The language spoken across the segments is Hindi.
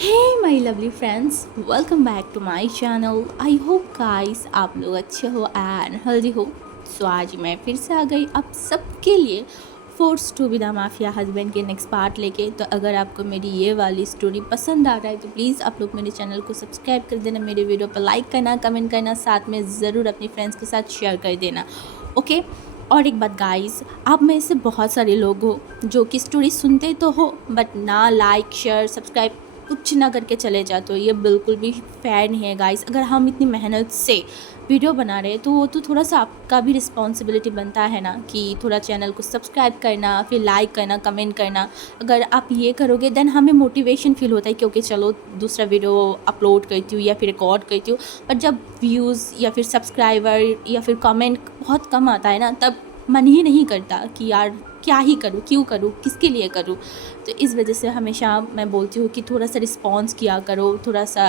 Hey my lovely friends, welcome back to my channel. I hope guys आप लोग अच्छे हो एंड हेल्दी हो। सो आज मैं फिर से आ गई आप सबके लिए force to be the mafia husband के नेक्स्ट पार्ट लेके। तो अगर आपको मेरी ये वाली स्टोरी पसंद आ रहा है तो प्लीज़ आप लोग मेरे चैनल को सब्सक्राइब कर देना, मेरे वीडियो पर लाइक करना, कमेंट करना, साथ में ज़रूर अपनी फ्रेंड्स के साथ शेयर कर देना। ओके। और एक बात गाइस, आप में से बहुत सारे लोग हो जो कि स्टोरी सुनते तो हो बट ना लाइक शेयर सब्सक्राइब कुछ ना करके चले जाते हो। ये बिल्कुल भी फेयर नहीं है गाइस। अगर हम इतनी मेहनत से वीडियो बना रहे हैं तो वो तो थोड़ा सा आपका भी रिस्पॉन्सिबिलिटी बनता है ना कि थोड़ा चैनल को सब्सक्राइब करना, फिर लाइक करना, कमेंट करना। अगर आप ये करोगे देन हमें मोटिवेशन फील होता है क्योंकि चलो दूसरा वीडियो अपलोड करती हूँ या फिर रिकॉर्ड करती हूँ। बट जब व्यूज़ या फिर सब्सक्राइबर या फिर कमेंट बहुत कम आता है ना, तब मन ही नहीं करता कि यार क्या ही करूँ, क्यों करूँ, किसके लिए करूँ। तो इस वजह से हमेशा मैं बोलती हूँ कि थोड़ा सा रिस्पॉन्स किया करो, थोड़ा सा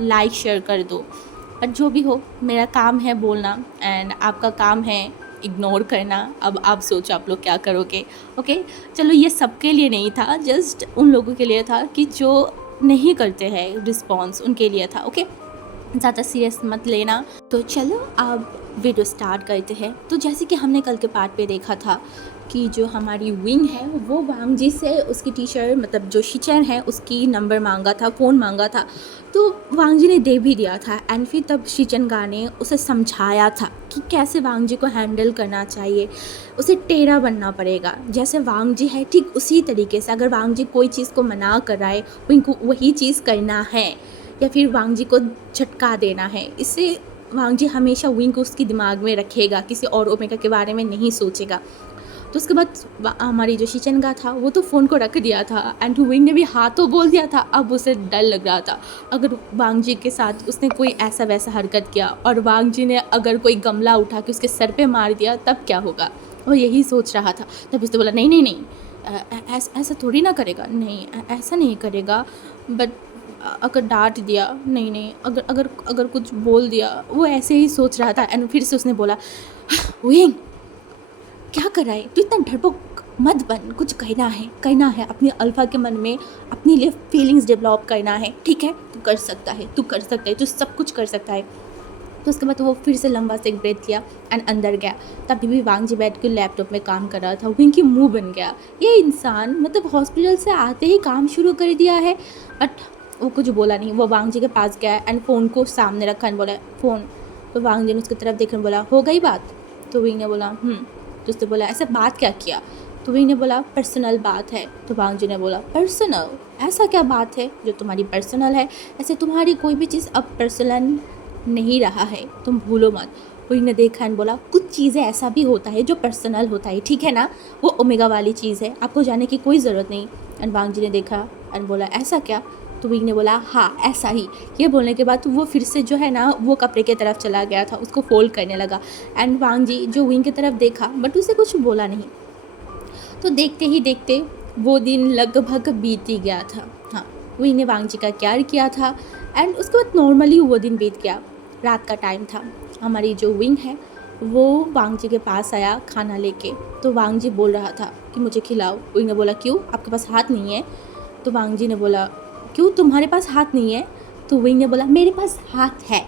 लाइक शेयर कर दो। पर जो भी हो, मेरा काम है बोलना एंड आपका काम है इग्नोर करना। अब आप सोचो आप लोग क्या करोगे। ओके, चलो ये सबके लिए नहीं था, जस्ट उन लोगों के लिए था कि जो नहीं करते हैं रिस्पॉन्स, उनके लिए था। ओके, ज़्यादा सीरियस मत लेना। तो चलो अब वीडियो स्टार्ट करते हैं। तो जैसे कि हमने कल के पार्ट पे देखा था कि जो हमारी विंग है वो वांग जी से उसकी टीचर मतलब जो शिचेन है उसकी नंबर मांगा था, फ़ोन मांगा था। तो वांग जी ने दे भी दिया था एंड फिर तब शिचेनगा ने उसे समझाया था कि कैसे वांग जी को हैंडल करना चाहिए। उसे टेढ़ा बनना पड़ेगा, जैसे वांग जी है ठीक उसी तरीके से। अगर वांग जी कोई चीज़ को मना कर रहा है, विंग को वही चीज़ करना है या फिर वांग जी को झटका देना है। इससे वांग जी हमेशा विंग को उसकी दिमाग में रखेगा, किसी और ओमेगा के बारे में नहीं सोचेगा। तो उसके बाद हमारी जो शिचेनगा था वो तो फ़ोन को रख दिया था एंड विंग ने भी हाँ तो बोल दिया था। अब उसे डर लग रहा था अगर वांग जी के साथ उसने कोई ऐसा वैसा हरकत किया और वांग जी ने अगर कोई गमला उठा के उसके सर पे मार दिया तब क्या होगा। वो यही सोच रहा था। तब उसने बोला नहीं नहीं नहीं, ऐसा थोड़ी ना करेगा, नहीं ऐसा नहीं करेगा। बट अगर डांट दिया, नहीं नहीं, अगर अगर अगर कुछ बोल दिया, वो ऐसे ही सोच रहा था। एंड फिर से उसने बोला विंग क्या कर रहा है तू, इतना डरपोक मत बन, कुछ कहना है अपने अल्फा के मन में अपने लिए फीलिंग्स डेवलप करना है। ठीक है, तू कर सकता है, तू कर सकता है, तू सब कुछ कर सकता है। तो उसके बाद वो फिर से लंबा से एक ब्रेथ लिया एंड अंदर गया। तभी भी वांग जी बैठ के लैपटॉप में काम कर रहा था। विंग की मुंह बन गया, ये इंसान मतलब हॉस्पिटल से आते ही काम शुरू कर दिया है। बट वो कुछ बोला नहीं। वो वांग जी के पास गया एंड फ़ोन को सामने रखा एंड बोला फ़ोन। तो वांग जी ने उसकी तरफ देखकर बोला हो गई बात। तो विंग ने बोला तो उसने बोला ऐसा बात क्या किया। तो विंग ने बोला पर्सनल बात है। तो वांग जी ने बोला पर्सनल, ऐसा क्या बात है जो तुम्हारी पर्सनल है। ऐसे तुम्हारी कोई भी चीज़ अब पर्सनल नहीं रहा है, तुम भूलो मत। विंग ने देखा एंड बोला कुछ चीज़ें ऐसा भी होता है जो पर्सनल होता है, ठीक है ना, वो ओमेगा वाली चीज़ है, आपको जाने की कोई ज़रूरत नहीं। एंड वांग जी ने देखा एंड बोला ऐसा क्या। तो विंग ने बोला हाँ ऐसा ही। ये बोलने के बाद वो फिर से जो है ना वो कपड़े की तरफ चला गया था, उसको फोल्ड करने लगा। एंड वांग जी जो विंग की तरफ देखा बट उसे कुछ बोला नहीं। तो देखते ही देखते वो दिन लगभग बीत ही गया था। हाँ, विंग ने वांग जी का केयर किया था एंड उसके बाद नॉर्मली वो दिन बीत गया। रात का टाइम था। हमारी जो विंग है वो वांग जी के पास आया खाना लेके। तो वांग जी बोल रहा था कि मुझे खिलाओ। विंग ने बोला क्यों, आपके पास हाथ नहीं है। तो वांग जी ने बोला क्यों तुम्हारे पास हाथ नहीं है। तो विंग ने बोला मेरे पास हाथ है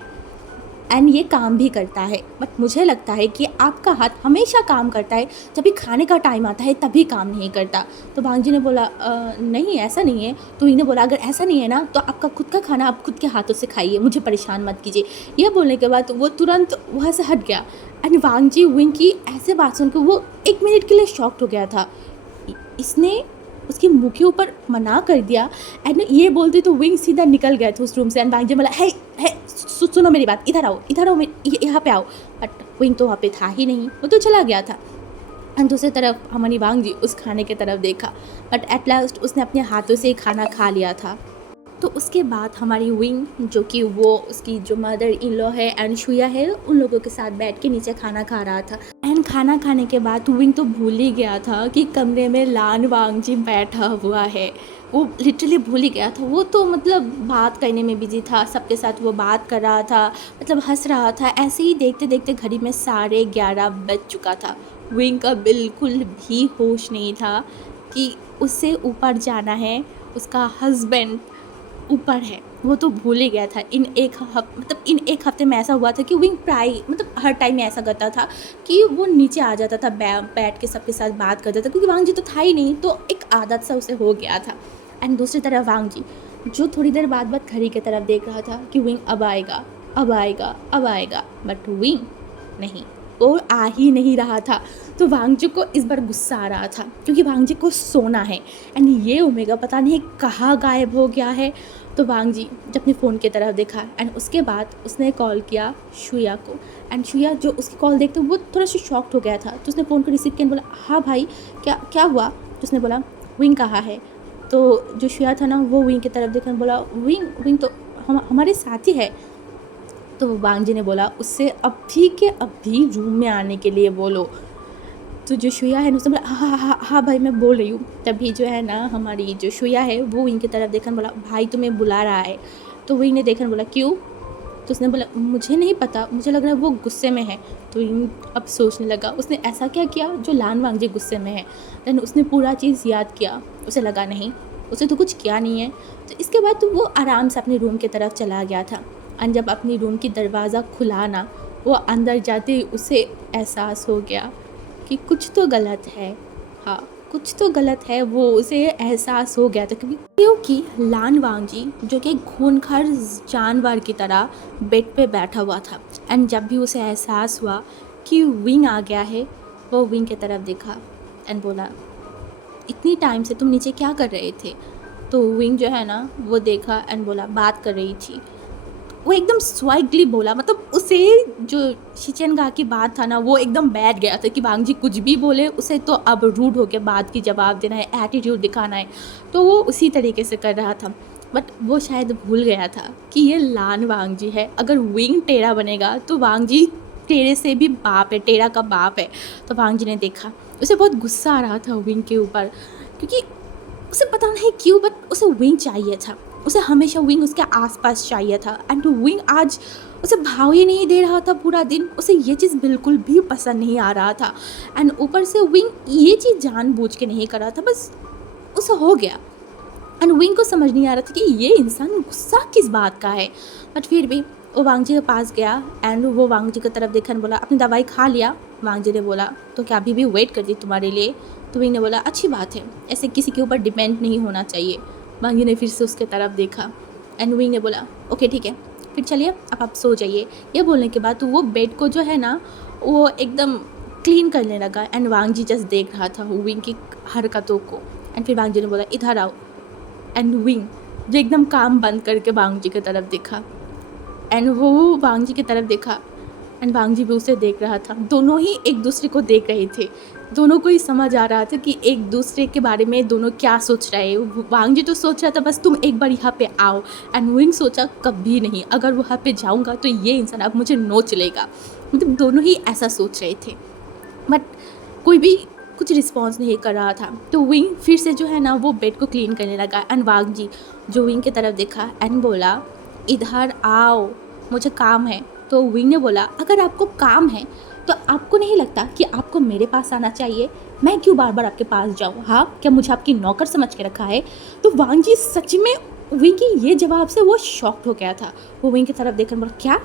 एंड ये काम भी करता है, बट मुझे लगता है कि आपका हाथ हमेशा काम करता है, जब भी खाने का टाइम आता है तभी काम नहीं करता। तो वांग जी ने बोला नहीं ऐसा नहीं है। तो विंग ने बोला अगर ऐसा नहीं है ना तो आपका खुद का खाना आप खुद के हाथों से खाइए, मुझे परेशान मत कीजिए। यह बोलने के बाद वो तुरंत वहाँ से हट गया एंड वांग जी विंग की ऐसे बात सुनकर वो 1 मिनट के लिए शॉक्ड हो गया था। इसने उसके मुंह के ऊपर मना कर दिया एंड ये बोलते तो विंग सीधा निकल गया था उस रूम से। एंड वांग जी बोला है सुनो मेरी बात, इधर आओ यहाँ पे आओ। बट विंग तो वहाँ पे था ही नहीं, वो तो चला गया था। एंड दूसरी तरफ हमारी वांग जी उस खाने की तरफ देखा बट एट लास्ट उसने अपने हाथों से ही खाना खा लिया था। तो उसके बाद हमारी विंग जो कि वो उसकी जो मदर इन लॉ है एंड शुया है उन लोगों के साथ बैठ के नीचे खाना खा रहा था। एंड खाना खाने के बाद विंग तो भूल ही गया था कि कमरे में लान वांग जी बैठा हुआ है। वो लिटरली भूल ही गया था। वो तो मतलब बात करने में बिजी था, सबके साथ वो बात कर रहा था, मतलब हंस रहा था। ऐसे ही देखते देखते घड़ी में 11:30 बज चुका था। विंग का बिल्कुल भी होश नहीं था कि उससे ऊपर जाना है। उसका हस्बैंड ऊपर है वो तो भूल ही गया था। इन एक हफ्ते में ऐसा हुआ था कि विंग प्राय मतलब हर टाइम में ऐसा करता था कि वो नीचे आ जाता था, बैठ के सबके साथ बात करता था, क्योंकि वांग जी तो था ही नहीं, तो एक आदत सा उसे हो गया था। एंड दूसरी तरफ वांग जी जो थोड़ी देर बाद घड़ी की तरफ देख रहा था कि विंग अब आएगा, अब आएगा, अब आएगा, बट विंग नहीं, वो आ ही नहीं रहा था। तो वांगजी को इस बार गुस्सा आ रहा था, क्योंकि वांगजी को सोना है एंड ये ओमेगा पता नहीं कहाँ गायब हो गया है। तो वांगजी जब अपने फ़ोन की तरफ देखा एंड उसके बाद उसने कॉल किया शुया को। एंड शुया जो उसकी कॉल देखते वो थोड़ा सा शॉक्ड हो गया था, तो उसने फ़ोन को रिसीव किया, बोला हाँ भाई क्या क्या हुआ। तो उसने बोला विंग कहाँ है। तो जो शुया था ना वो विंग की तरफ देखा, बोला विंग विंग तो हमारे साथ ही है। तो वांग जी ने बोला उससे अभी के अभी रूम में आने के लिए बोलो। तो जो शुया है ना उसने बोला हाँ हाँ हाँ हाँ भाई मैं बोल रही हूँ। तभी जो है ना हमारी जो शुया है वो विंग की तरफ देखकर बोला भाई तुम्हें बुला रहा है। तो विंग ने देखकर बोला क्यों। तो उसने बोला मुझे नहीं पता, मुझे लग रहा है वो गुस्से में है। तो विंग अब सोचने लगा उसने ऐसा क्या किया जो लान वांग जी गुस्से में है। देन उसने पूरा चीज़ याद किया, उसे लगा नहीं उसे तो कुछ किया नहीं है। तो इसके बाद तो वो आराम से अपने रूम की तरफ चला गया था। और जब अपनी रूम की दरवाज़ा खुला ना, वो अंदर जाते ही उसे एहसास हो गया कि कुछ तो गलत है। हाँ कुछ तो गलत है, वो उसे एहसास हो गया था, क्योंकि लान वांगजी जो कि खूंखार जानवर की तरह बेड पे बैठा हुआ था। एंड जब भी उसे एहसास हुआ कि विंग आ गया है, वो विंग की तरफ देखा एंड बोला इतनी टाइम से तुम नीचे क्या कर रहे थे। तो विंग जो है ना वो देखा एंड बोला बात कर रही थी। वो एकदम स्वाइगली बोला, मतलब उसे जो शिचेनगा की बात था ना वो एकदम बैठ गया था कि वांग जी कुछ भी बोले उसे तो अब रूड होकर बात की जवाब देना है, एटीट्यूड दिखाना है। तो वो उसी तरीके से कर रहा था, बट वो शायद भूल गया था कि ये लान वांग जी है। अगर विंग टेढ़ा बनेगा तो वांग जी टेढ़े से भी बाप है, टेढ़ा का बाप है। तो वांग जी ने देखा, उसे बहुत गुस्सा आ रहा था विंग के ऊपर, क्योंकि उसे पता नहीं क्यों बट उसे विंग चाहिए था। उसे हमेशा विंग उसके आसपास चाहिए था। एंड विंग आज उसे भाव ही नहीं दे रहा था पूरा दिन, उसे ये चीज़ बिल्कुल भी पसंद नहीं आ रहा था। एंड ऊपर से विंग ये चीज़ जानबूझ के नहीं कर रहा था, बस उसे हो गया। एंड विंग को समझ नहीं आ रहा था कि ये इंसान गुस्सा किस बात का है। बट फिर भी वो वांग जी के पास गया एंड वो वांग जी की तरफ देखा और बोला अपनी दवाई खा लिया। वांग जी ने बोला तो क्या अभी भी वेट करती तुम्हारे लिए। तो विंग ने बोला अच्छी बात है, ऐसे किसी के ऊपर डिपेंड नहीं होना चाहिए। वांग जी ने फिर से उसके तरफ देखा एंड विंग ने बोला ओके ठीक है फिर चलिए अब आप सो जाइए। ये बोलने के बाद तो वो बेड को जो है ना वो एकदम क्लीन करने लगा। एंड वांग जी जस्ट देख रहा था विंग की हरकतों को। एंड फिर वांग जी ने बोला इधर आओ। एंड विंग जो एकदम काम बंद करके वांग जी की तरफ देखा एंड वो वांग जी की तरफ देखा एंड वांग जी भी उसे देख रहा था। दोनों ही एक दूसरे को देख रहे थे, दोनों को ही समझ आ रहा था कि एक दूसरे के बारे में दोनों क्या सोच रहे हैं। वांग जी तो सोच रहा था बस तुम एक बार यहाँ पे आओ, एंड विंग सोचा कभी नहीं, अगर वहाँ पे जाऊँगा तो ये इंसान अब मुझे नोच लेगा। मतलब दोनों ही ऐसा सोच रहे थे, बट कोई भी कुछ रिस्पॉन्स नहीं कर रहा था। तो विंग फिर से जो है ना वो बेड को क्लीन करने लगा एंड वांग जी जो विंग की तरफ देखा एंड बोला इधर आओ मुझे काम है। तो विंग ने बोला अगर आपको काम है तो आपको नहीं लगता कि आपको मेरे पास आना चाहिए, मैं क्यों बार बार आपके पास जाऊँ। हाँ क्या मुझे आपकी नौकर समझ के रखा है। तो वांग जी सच में विंग की ये जवाब से वो शॉक्ड हो गया था। वो विंग की तरफ देखकर बोला क्या।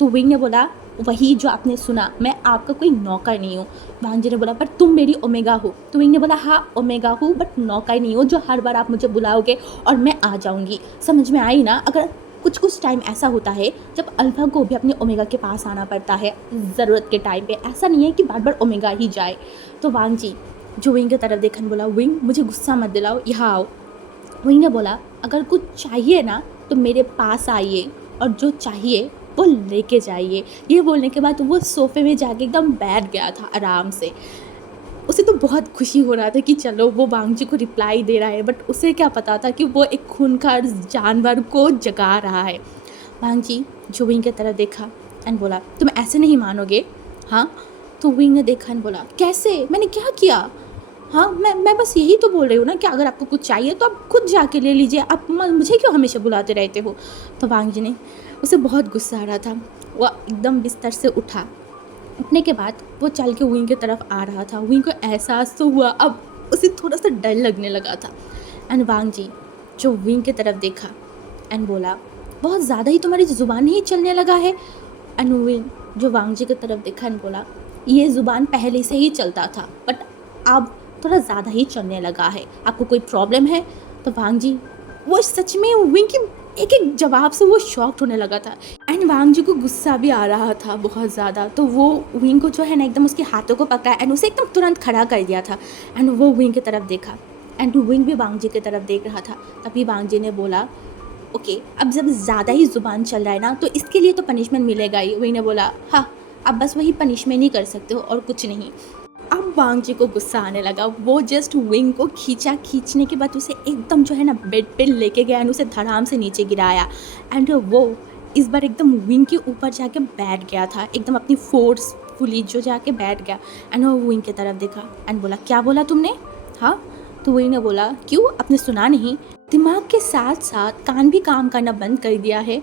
तो विंग ने बोला वही जो आपने सुना, मैं आपका कोई नौकर नहीं हूँ। वांग जी ने बोला पर तुम मेरी ओमेगा हो। तो विंग ने बोला हाँ ओमेगा हूँ बट नौकर नहीं हो जो हर बार आप मुझे बुलाओगे और मैं आ जाऊँगी। समझ में आई ना। अगर कुछ टाइम ऐसा होता है जब अल्फा को भी अपने ओमेगा के पास आना पड़ता है ज़रूरत के टाइम पे, ऐसा नहीं है कि बार बार ओमेगा ही जाए। तो वांग जी जो विंग की तरफ देखने बोला विंग मुझे गुस्सा मत दिलाओ, यहाँ आओ। विंग ने बोला अगर कुछ चाहिए ना तो मेरे पास आइए और जो चाहिए वो लेके जाइए। ये बोलने के बाद वो सोफे में जाके एकदम बैठ गया था आराम से। उसे तो बहुत खुशी हो रहा था कि चलो वो वांग जी को रिप्लाई दे रहा है, बट उसे क्या पता था कि वो एक खूंखार जानवर को जगा रहा है। वांग जी जो विंग की तरफ देखा एंड बोला तुम ऐसे नहीं मानोगे। हाँ तो विंग ने देखा एंड बोला कैसे, मैंने क्या किया। हाँ मैं बस यही तो बोल रही हूँ ना कि अगर आपको कुछ चाहिए तो आप खुद जाके ले लीजिए, आप मुझे क्यों हमेशा बुलाते रहते हो। तो वांग जी ने उसे बहुत गुस्सा आ रहा था, वह एकदम बिस्तर से उठा। उठने के बाद वो चल के विंग की तरफ आ रहा था। विंग को एहसास तो हुआ, अब उसे थोड़ा सा डर लगने लगा था। एंड वांग जी जो विंग की तरफ देखा एंड बोला बहुत ज़्यादा ही तुम्हारी ज़ुबान नहीं चलने लगा है। एंड विंग जो वांग जी की तरफ देखा एंड बोला ये ज़ुबान पहले से ही चलता था बट अब थोड़ा ज़्यादा ही चलने लगा है, आपको कोई प्रॉब्लम है? तो वांग जी वो सच में विंग की एक एक जवाब से वो शॉक्ड होने लगा था एंड वांग जी को गुस्सा भी आ रहा था बहुत ज़्यादा। तो वो विंग को जो है ना एकदम उसके हाथों को पकड़ा एंड उसे एकदम तुरंत खड़ा कर दिया था एंड वो विंग की तरफ देखा एंड विंग भी वांग जी की तरफ देख रहा था। तभी वांग जी ने बोला ओके अब जब ज़्यादा ही ज़ुबान चल रहा है ना तो इसके लिए तो पनिशमेंट मिलेगा ही। विंग ने बोला हाँ अब बस वही पनिशमेंट ही कर सकते हो और कुछ नहीं। अब वांग जी को गुस्सा आने लगा, वो जस्ट विंग को खींचने के बाद उसे एकदम जो है ना बेड पे लेके गया एंड उसे धड़ाम से नीचे गिराया एंड वो इस बार एकदम विंग के ऊपर जाके बैठ गया था, एकदम अपनी फोर्सफुली जो जाके बैठ गया एंड वो विंग की तरफ देखा एंड बोला क्या बोला तुमने? हाँ। तो विंग ने बोला क्यों आपने सुना नहीं? दिमाग के साथ साथ कान भी काम करना बंद कर दिया है।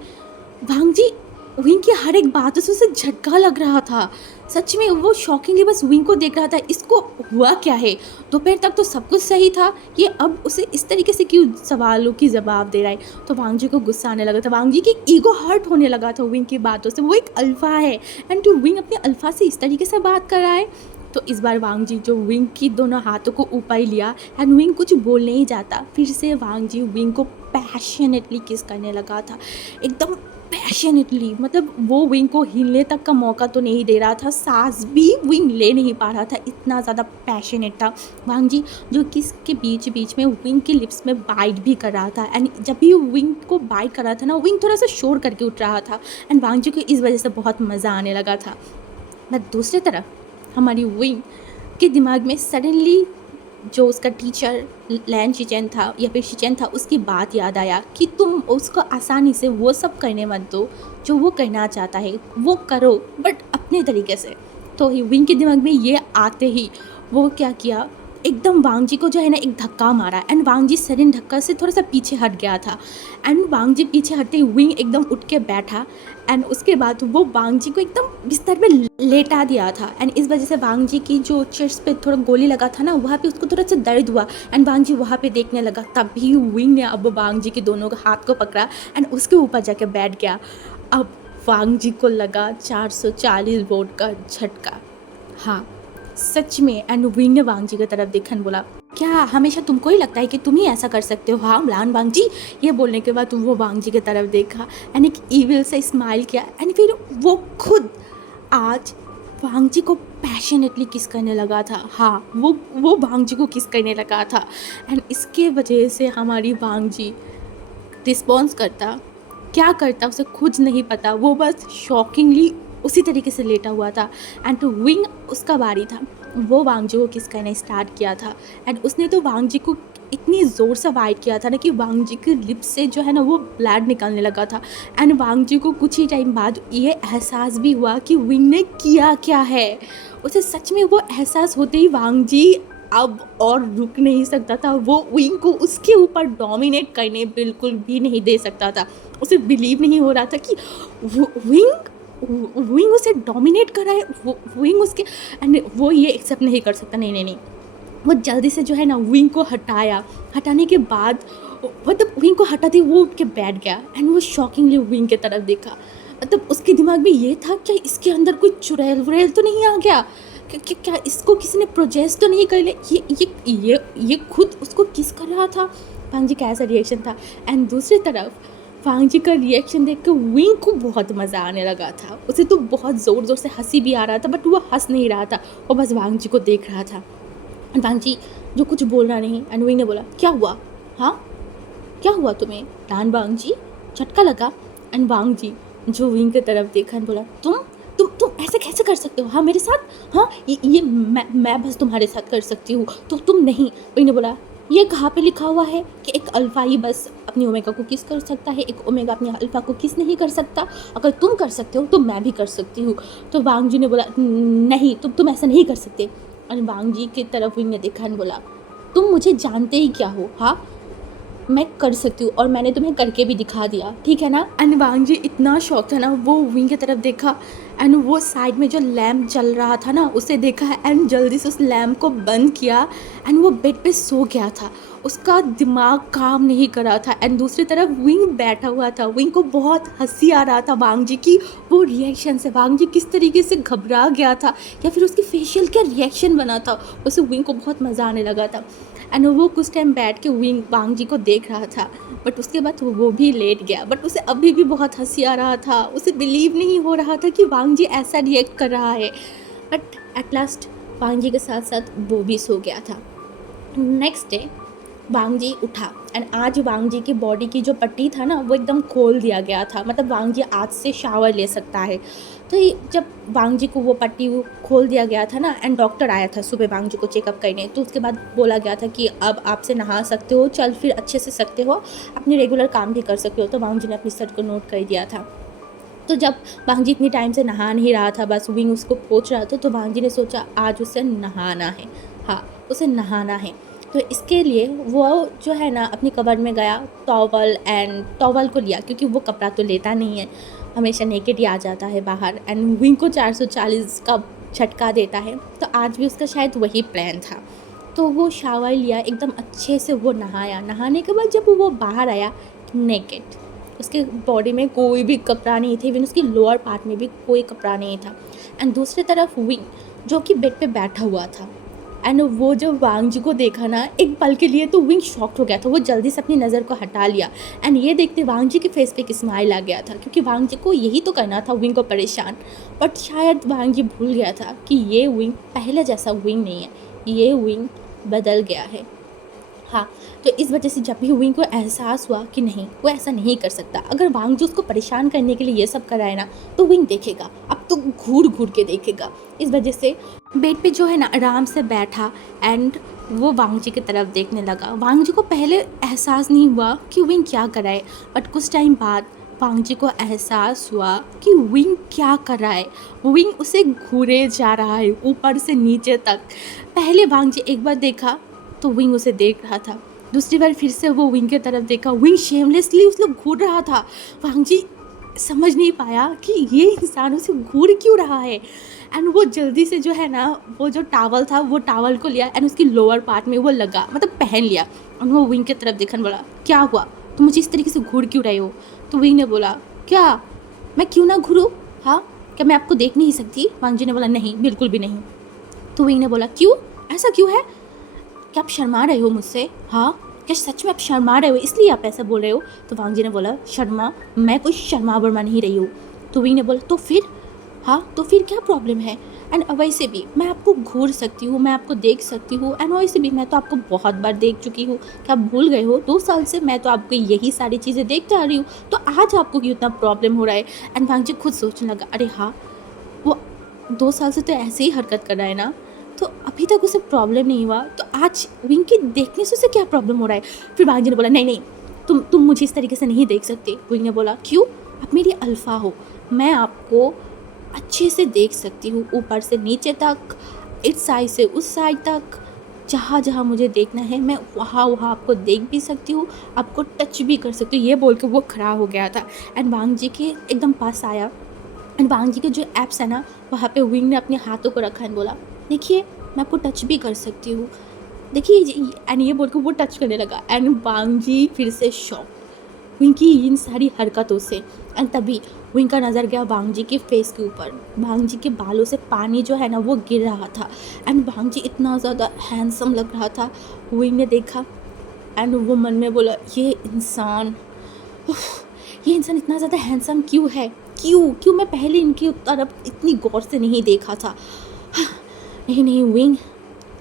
वांग जी विंग की हर एक बातों से उसे झटका लग रहा था, सच में वो शॉकिंगली बस विंग को देख रहा था, इसको हुआ क्या है? दोपहर तक तो सब कुछ सही था, ये अब उसे इस तरीके से क्यों सवालों की जवाब दे रहा है? तो वांग जी को गुस्सा आने लगा था, वांग जी की ईगो हर्ट होने लगा था विंग की बातों से। वो एक अल्फा है एंड टू विंग अपने अल्फा से इस तरीके से बात कर रहा है। तो इस बार वांग जी जो विंग की दोनों हाथों को ऊपर लिया एंड विंग कुछ बोल नहीं जाता, फिर से वांग जी विंग को पैशनेटली किस करने लगा था, एकदम पैशनेटली, मतलब वो विंग को हिलने तक का मौका तो नहीं दे रहा था, सांस भी विंग ले नहीं पा रहा था, इतना ज़्यादा पैशनेट था वांग जी जो किस के बीच बीच में विंग के लिप्स में बाइट भी कर रहा था एंड जब भी विंग को बाइट कर रहा था ना विंग थोड़ा सा शोर करके उठ रहा था एंड वांग जी को इस वजह से बहुत मज़ा आने लगा था। बट दूसरी तरफ हमारी विंग के दिमाग में सडनली जो उसका टीचर लैन शिचेन था या फिर शिचेन था उसकी बात याद आया कि तुम उसको आसानी से वो सब करने मत दो जो वो करना चाहता है, वो करो बट अपने तरीके से। तो विंग के दिमाग में ये आते ही वो क्या किया, एकदम वांग जी को जो है ना एक धक्का मारा एंड वांग जी सडन धक्का से थोड़ा सा पीछे हट गया था एंड वांग जी पीछे हटते ही विंग एकदम उठ के बैठा एंड उसके बाद वो वांग जी को एकदम बिस्तर पे लेटा दिया था एंड इस वजह से वांग जी की जो चेस्ट पे थोड़ा गोली लगा था ना वहाँ पे उसको थोड़ा सा दर्द हुआ एंड वांग जी वहाँ पे देखने लगा। तभी विंग ने अब वांग जी के दोनों हाथ को पकड़ा एंड उसके ऊपर जाके बैठ गया। अब वांग जी को लगा 440 वोल्ट का झटका, हाँ सच में। एंड विंग ने वांग जी की तरफ देखा बोला क्या हमेशा तुमको ही लगता है कि तुम ही ऐसा कर सकते हो? हाँ लान वांग जी। ये बोलने के बाद वो वांग जी की तरफ देखा एंड एक ईविल से स्माइल किया एंड फिर वो खुद आज वांग जी को पैशनेटली किस करने लगा था। हाँ वो वांग जी को किस करने लगा था एंड इसके वजह से हमारी वांग जी रिस्पॉन्स करता क्या करता उसे खुद नहीं पता, वो बस शॉकिंगली उसी तरीके से लेटा हुआ था एंड टू विंग उसका बारी था, वो वांग जी को किस करना स्टार्ट किया था एंड उसने तो वांग जी को इतनी ज़ोर से वाइट किया था ना कि वांग जी के लिप्स से जो है ना वो ब्लड निकलने लगा था एंड वांग जी को कुछ ही टाइम बाद ये एहसास भी हुआ कि विंग ने किया क्या है। उसे सच में वो एहसास होते ही वांग जी अब और रुक नहीं सकता था, वो विंग को उसके ऊपर डोमिनेट करने बिल्कुल भी नहीं दे सकता था। उसे बिलीव नहीं हो रहा था कि विंग उसे डोमिनेट कर रहा है, विंग उसके एंड वो ये एक्सेप्ट नहीं कर सकता। नहीं वो जल्दी से जो है ना विंग को हटाने के बाद मतलब विंग को हटाते वो उठ के बैठ गया एंड वो शॉकिंगली विंग की तरफ देखा, मतलब उसके दिमाग में ये था क्या इसके अंदर कोई चुड़ैल वुड़ैल तो नहीं आ गया, क्या इसको किसी ने प्रोजेक्ट तो नहीं कर लिया, ये खुद उसको किस कर रहा था। वांग जी का ऐसा रिएक्शन था एंड दूसरी तरफ वांग जी का रिएक्शन देख कर विंग को बहुत मज़ा आने लगा था। उसे तो बहुत ज़ोर ज़ोर से हंसी भी आ रहा था बट वो हंस नहीं रहा था, वो बस वांग जी को देख रहा था। वांग जी जो कुछ बोल रहा नहीं एंड विंग ने बोला क्या हुआ? हाँ क्या हुआ तुम्हें डान वांग जी, झटका लगा? एंड वांग जी जो विंग की तरफ देखा एंड बोला तुम ऐसे कैसे कर सकते हो? हाँ मेरे साथ, हाँ ये मैं बस तुम्हारे साथ कर सकती हूँ तो तुम नहीं। विंग ने बोला ये कहाँ पे लिखा हुआ है कि एक अल्फ़ा ही बस अपनी ओमेगा को किस कर सकता है, एक ओमेगा अपने अल्फ़ा को किस नहीं कर सकता? अगर तुम कर सकते हो तो मैं भी कर सकती हूँ। तो वांग जी ने बोला नहीं तुम ऐसा नहीं कर सकते। और वांग जी की तरफ विंग ने देखा और बोला तुम मुझे जानते ही क्या हो? हाँ मैं कर सकती हूँ और मैंने तुम्हें करके भी दिखा दिया, ठीक है ना। एंड वांग जी इतना शौक था ना, वो विंग की तरफ देखा एंड वो साइड में जो लैम्प जल रहा था ना उसे देखा एंड जल्दी से उस लैम्प को बंद किया एंड वो बेड पे सो गया था। उसका दिमाग काम नहीं कर रहा था एंड दूसरी तरफ विंग बैठा हुआ था। विंग को बहुत हंसी आ रहा था वांग जी की वो रिएक्शन से, वांग जी किस तरीके से घबरा गया था या फिर उसकी फेशियल क्या रिएक्शन बना था, उसे विंग को बहुत मज़ा आने लगा था। एंड वो कुछ टाइम बैठ के विंग वांग जी को देख रहा था, बट उसके बाद वो भी लेट गया। बट उसे अभी भी बहुत हंसी आ रहा था, उसे बिलीव नहीं हो रहा था कि वांग जी ऐसा रिएक्ट कर रहा है। बट एट लास्ट वांग जी के साथ साथ वो भी सो गया था। नेक्स्ट डे वांग जी उठा एंड आज वांग जी की बॉडी की जो पट्टी था ना वो एकदम खोल दिया गया था, मतलब वांग जी आज से शावर ले सकता है। तो जब वांग जी को वो पट्टी खोल दिया गया था ना एंड डॉक्टर आया था सुबह वांग जी को चेकअप करने, तो उसके बाद बोला गया था कि अब आपसे नहा सकते हो, चल फिर अच्छे से सकते हो, अपने रेगुलर काम भी कर सकते हो। तो वांग जी ने अपनी सर को नोट कर दिया था। तो जब वांग जी इतनी टाइम से नहा नहीं रहा था, बस विंग उसको पोंछ रहा था, तो वांग जी ने सोचा आज उसे नहाना है, हाँ उसे नहाना है। तो इसके लिए वो जो है ना अपनी कबर्ड में गया, टॉवल को लिया क्योंकि वो कपड़ा तो लेता नहीं है, हमेशा नेकेड ही आ जाता है बाहर एंड विंग को 440 का झटका देता है। तो आज भी उसका शायद वही प्लान था। तो वो शावर लिया, एकदम अच्छे से वो नहाया। नहाने के बाद जब वो बाहर आया नेकेड, उसके बॉडी में कोई भी कपड़ा नहीं थे, इवन उसकी लोअर पार्ट में भी कोई कपड़ा नहीं था। एंड दूसरी तरफ विंग जो कि बेड पे बैठा हुआ था एंड वो जब वांग जी को देखा ना एक पल के लिए तो विंग शॉक्ड हो गया था। वो जल्दी से अपनी नज़र को हटा लिया एंड ये देखते वांग जी के फेस पे एक स्माइल आ गया था, क्योंकि वांग जी को यही तो करना था विंग को परेशान। बट शायद वांग जी भूल गया था कि ये विंग पहले जैसा विंग नहीं है, ये विंग बदल गया है। हाँ, तो इस वजह से जब भी विंग को एहसास हुआ कि नहीं वो ऐसा नहीं कर सकता, अगर वांग जी उसको परेशान करने के लिए ये सब कराए ना तो विंग देखेगा, अब तो घूर घूर के देखेगा। इस वजह से बेड पे जो है ना आराम से बैठा एंड वो वांग जी की तरफ देखने लगा। वांग जी को पहले एहसास नहीं हुआ कि विंग क्या कराए, बट कुछ टाइम बाद वांग जी को एहसास हुआ कि विंग क्या कर रहा है। विंग उसे घूरे जा रहा है ऊपर से नीचे तक। पहले वांग जी एक बार देखा तो विंग उसे देख रहा था, दूसरी बार फिर से वो विंग की तरफ देखा, विंग शेमलेसली उसे घूर रहा था। वांग जी समझ नहीं पाया कि ये इंसान उसे घूर क्यों रहा है। एंड वो जल्दी से जो है ना वो जो टावल था वो टावल को लिया एंड उसकी लोअर पार्ट में वो लगा, मतलब पहन लिया। और वो विंग की तरफ देखने बोला क्या हुआ, तुम मुझे इस तरीके से घूर क्यों रहे हो। तो विंग ने बोला क्या मैं क्यों ना घूरूँ, हाँ क्या मैं आपको देख नहीं सकती। वांग जी ने बोला नहीं बिल्कुल भी नहीं। तो विंग ने बोला क्यों, ऐसा क्यों है, क्या आप शर्मा रहे हो मुझसे, हाँ क्या सच में आप शर्मा रहे हो इसलिए आप ऐसा बोल रहे हो। तो वांग जी ने बोला शर्मा, मैं कोई शर्मा वर्मा नहीं रही हूँ। तो विंग ने बोला तो फिर, हाँ तो फिर क्या प्रॉब्लम है। एंड वैसे भी मैं आपको घूर सकती हूँ, मैं आपको देख सकती हूँ, एंड वैसे भी मैं तो आपको बहुत बार देख चुकी हूँ, क्या आप भूल गए हो, 2 साल से मैं तो आपको यही सारी चीज़ें देखते आ रही हूँ, तो आज आपको क्यों इतना प्रॉब्लम हो रहा है। एंड वांग जी खुद सोचने लगा अरे हाँ वो 2 साल से तो ऐसे ही हरकत कर रहा है ना, तो अभी तक उसे प्रॉब्लम नहीं हुआ, तो आज विंग के देखने से उसे क्या प्रॉब्लम हो रहा है। फिर वांग जी ने बोला नहीं नहीं तुम मुझे इस तरीके से नहीं देख सकते। विंग ने बोला क्यों, आप मेरी अल्फ़ा हो, मैं आपको अच्छे से देख सकती हूँ, ऊपर से नीचे तक, इस साइड से उस साइड तक, जहाँ जहाँ मुझे देखना है मैं वहाँ वहाँ आपको देख भी सकती हूँ, आपको टच भी कर सकती हूँ। ये बोल के वो खड़ा हो गया था एंड वांग जी के एकदम पास आया एंड वांग जी के जो एप्स है ना वहाँ पे विंग ने अपने हाथों को रखा एंड बोला देखिए मैं आपको टच भी कर सकती हूँ, देखिए। एंड ये बोल के वो टच करने लगा एंड वांग जी फिर से शॉक विंग की इन सारी हरकतों से। एंड तभी विंग का नज़र गया वांग जी के फेस के ऊपर, वांग जी के बालों से पानी जो है ना वो गिर रहा था एंड वांग जी इतना ज़्यादा हैंडसम लग रहा था। विंग ने देखा एंड वो मन में बोला ये इंसान इतना ज़्यादा हैंडसम क्यों है, क्यों मैं पहले इनकी तरफ इतनी गौर से नहीं देखा था। नहीं विंग,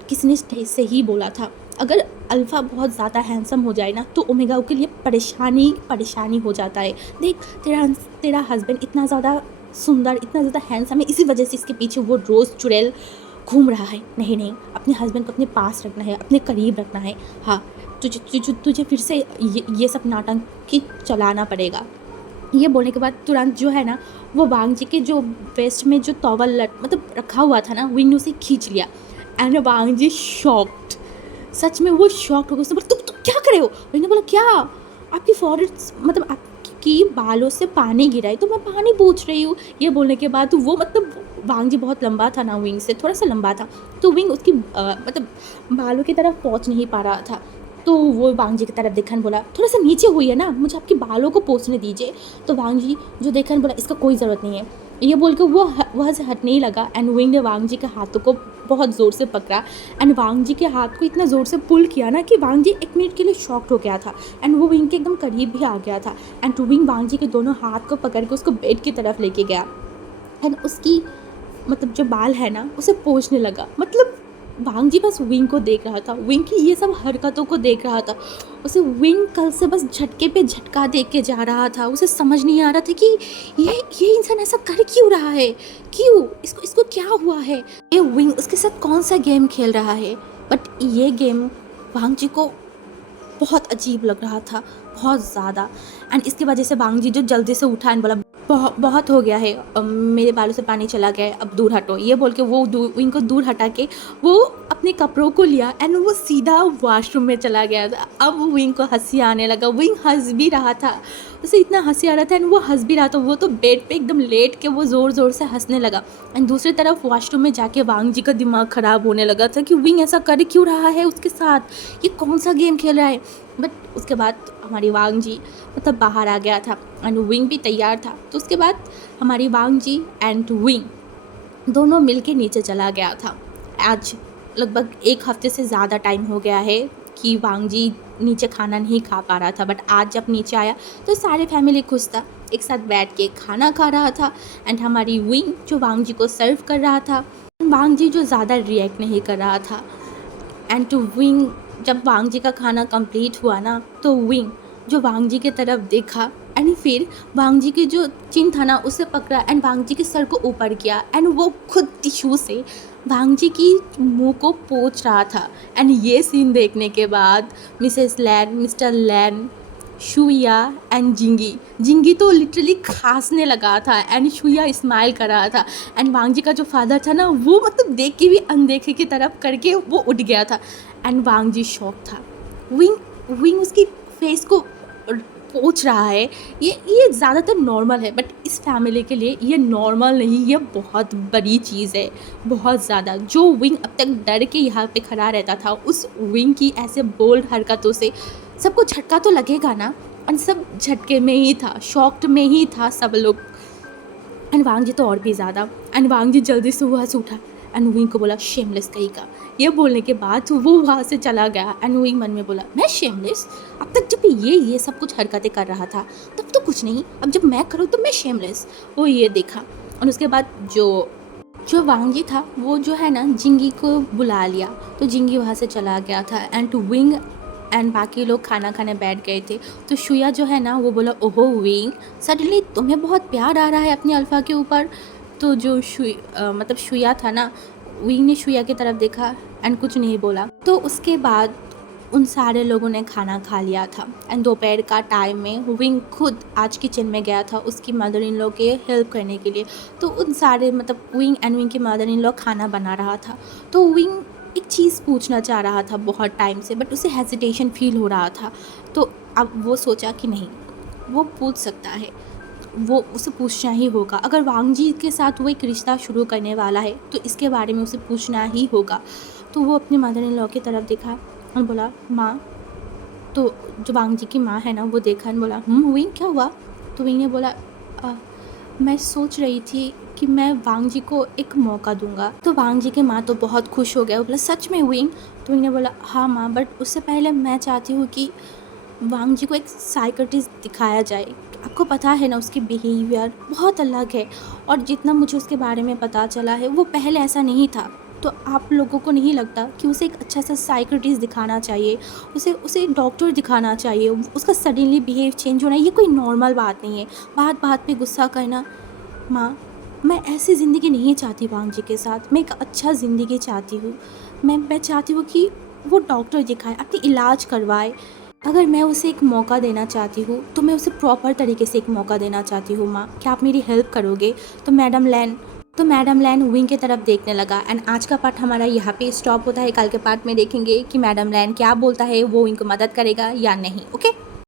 किसने सही बोला था, अगर अल्फ़ा बहुत ज़्यादा हैंडसम हो जाए ना तो ओमेगा के लिए परेशानी हो जाता है। देख तेरा हस्बैंड इतना ज़्यादा सुंदर, इतना ज़्यादा हैंडसम है, इसी वजह से इसके पीछे वो रोज़ चुड़ैल घूम रहा है। नहीं अपने हस्बैंड को अपने पास रखना है, अपने करीब रखना है। हाँ तुझे फिर से ये सब नाटक चलाना पड़ेगा। ये बोलने के बाद तुरंत जो है ना वो वांग जी के जो वेस्ट में जो टॉवल मतलब रखा हुआ था ना विंग ने उसे खींच लिया एंड वांग जी शॉक्ड, सच में वो शॉक्ड हो गए। क्या कर रहे हो? मैंने बोला क्या? आपकी फॉरेड मतलब आपकी बालों से पानी गिरा है तो मैं पानी पूछ रही हूँ। ये बोलने के बाद वो मतलब वांग जी बहुत लंबा था ना, विंग से थोड़ा सा लंबा था, तो विंग उसकी मतलब बालों की तरफ पहुँच नहीं पा रहा था। तो वो वांग जी की तरफ देखा बोला थोड़ा सा नीचे हुई है ना, मुझे आपके बालों को पोंछने दीजिए। तो वांग जी जो देखा बोला इसका कोई ज़रूरत नहीं है। ये बोल के वो वहाँ से हटने ही लगा एंड विंग ने वांग जी के हाथों को बहुत ज़ोर से पकड़ा एंड वांग जी के हाथ को इतना ज़ोर से पुल किया ना कि वांग जी 1 मिनट के लिए शॉक्ड हो गया था एंड वो विंग के एकदम करीब भी आ गया था एंड विंग वांग जी के दोनों हाथ को पकड़ के उसको बेड की तरफ लेके गया एंड उसकी मतलब जो बाल है ना उसे पोंछने लगा। मतलब वांग जी बस विंग को देख रहा था, विंग की ये सब हरकतों को देख रहा था। उसे विंग कल से बस झटके पे झटका देख के जा रहा था। उसे समझ नहीं आ रहा था कि ये इंसान ऐसा कर क्यों रहा है, क्यों इसको इसको क्या हुआ है, ये विंग उसके साथ कौन सा गेम खेल रहा है। बट ये गेम वांग जी को बहुत अजीब लग रहा था, बहुत ज़्यादा। एंड इसकी वजह से वांग जी जो जल्दी से उठा एंड बोला बहुत हो गया है, मेरे बालों से पानी चला गया है, अब दूर हटो। ये बोल के वो इनको दूर हटा के वो अपने कपड़ों को लिया एंड वो सीधा वॉशरूम में चला गया। अब विंग को हंसी आने लगा, विंग हंस भी रहा था, उसे इतना हंसी आ रहा था एंड वो हंस भी रहा था। वो तो बेड पे एकदम लेट के वो ज़ोर ज़ोर से हंसने लगा एंड दूसरी तरफ वॉशरूम में जाके वांग जी का दिमाग ख़राब होने लगा था कि विंग ऐसा कर क्यों रहा है उसके साथ, ये कौन सा गेम खेल रहा है। बट उसके बाद हमारी वांग जी मतलब बाहर आ गया था एंड विंग भी तैयार था। तो उसके बाद हमारी वांग जी एंड विंग दोनों मिलके नीचे चला गया था। आज लगभग 1 हफ्ते से ज़्यादा टाइम हो गया है कि वांग जी नीचे खाना नहीं खा पा रहा था, बट आज जब नीचे आया तो सारे फैमिली खुश था, एक साथ बैठ के खाना खा रहा था एंड हमारी विंग जो वांग जी को सर्व कर रहा था, वांग जी जो ज़्यादा रिएक्ट नहीं कर रहा था। एंड टू विंग जब वांग जी का खाना कंप्लीट हुआ ना तो विंग जो वांग जी की तरफ देखा एंड फिर वांग जी की जो चिन था ना उसे पकड़ा एंड वांग जी के सर को ऊपर किया एंड वो खुद टिश्यू से वांग जी की मुंह को पोंछ रहा था। एंड ये सीन देखने के बाद missus Lan, mister Lan, Shuya and Jingi Jingi तो लिटरली खांसने लगा था एंड शुया स्माइल कर रहा था एंड वांग जी का जो फादर था ना वो मतलब देख के भी अनदेखे की तरफ करके वो उठ गया था एंड वांग जी शॉक था। विंग उसकी फेस को पोंछ रहा है। ये ज़्यादातर नॉर्मल है बट इस फैमिली के लिए ये नॉर्मल नहीं, ये बहुत बड़ी चीज़ है, बहुत ज़्यादा। जो विंग अब तक डर के यहाँ पे खड़ा रहता था उस विंग की ऐसे बोल्ड हरकतों से सबको झटका तो लगेगा ना, और सब झटके में ही था, शॉक्ड में ही था सब लोग। एंड वांग जी तो और भी ज़्यादा। एंड वांग जी जल्दी से वहाँ से उठा एंड विंग को बोला शेमलेस कहीं का। ये बोलने के बाद वो वहाँ से चला गया एंड विंग मन में बोला मैं शेमलेस, अब तक जब ये सब कुछ हरकतें कर रहा था तब तो कुछ नहीं, अब जब मैं करूँ तो मैं शेमलेस। वो ये देखा और उसके बाद जो वांग जी था वो जो है ना जिंगी को बुला लिया, तो जिंगी वहाँ से चला गया था एंड टू विंग एंड बाकी लोग खाना खाने बैठ गए थे। तो शुया जो है ना वो बोला ओहो विंग, सडनली तुम्हें बहुत प्यार आ रहा है अपनी अल्फ़ा के ऊपर। तो जो मतलब शुया था ना, विंग ने शुया की तरफ देखा एंड कुछ नहीं बोला। तो उसके बाद उन सारे लोगों ने खाना खा लिया था एंड दोपहर का टाइम में विंग खुद आज किचन में गया था उसकी मदर इन लॉ के हेल्प करने के लिए। तो उन सारे मतलब विंग एंड विंग की मदर इन लॉ खाना बना रहा था। तो विंग एक चीज़ पूछना चाह रहा था बहुत टाइम से बट उसे हेजिटेशन फील हो रहा था। तो अब वो सोचा कि नहीं, वो पूछ सकता है, वो उसे पूछना ही होगा। अगर वांग जी के साथ वो एक रिश्ता शुरू करने वाला है तो इसके बारे में उसे पूछना ही होगा। तो वो अपनी मदर इन लॉ की तरफ देखा और बोला माँ। तो जो वांग जी की माँ है ना वो देखा और बोला विंग क्या हुआ। तो विंग ने बोला मैं सोच रही थी कि मैं वांग जी को एक मौका दूंगा। तो वांग जी की माँ तो बहुत खुश हो गया, वो बोला सच में विंग। तो विंग ने बोला हाँ माँ, बट उससे पहले मैं चाहती हूँ कि वांग जी को एक साइकियाट्रिस्ट दिखाया जाए। आपको पता है ना उसकी बिहेवियर बहुत अलग है और जितना मुझे उसके बारे में पता चला है वो पहले ऐसा नहीं था। तो आप लोगों को नहीं लगता कि उसे एक अच्छा सा साइकियाट्रिस्ट दिखाना चाहिए, उसे डॉक्टर दिखाना चाहिए। उसका सडनली बिहेव चेंज होना ये कोई नॉर्मल बात नहीं है, बात बात पे गुस्सा करना। माँ मैं ऐसी ज़िंदगी नहीं चाहती वांग जी के साथ, मैं एक अच्छा ज़िंदगी चाहती हूँ। मैं चाहती हूँ कि वो डॉक्टर दिखाए, अपनी इलाज करवाए। अगर मैं उसे एक मौका देना चाहती हूँ तो मैं उसे प्रॉपर तरीके से एक मौका देना चाहती हूँ। माँ क्या आप मेरी हेल्प करोगे। तो मैडम लैन तो मैडम लैन विंग की तरफ देखने लगा एंड आज का पार्ट हमारा यहाँ पे स्टॉप होता है। कल के पार्ट में देखेंगे कि मैडम लैन क्या बोलता है, वो विंग को मदद करेगा या नहीं। ओके।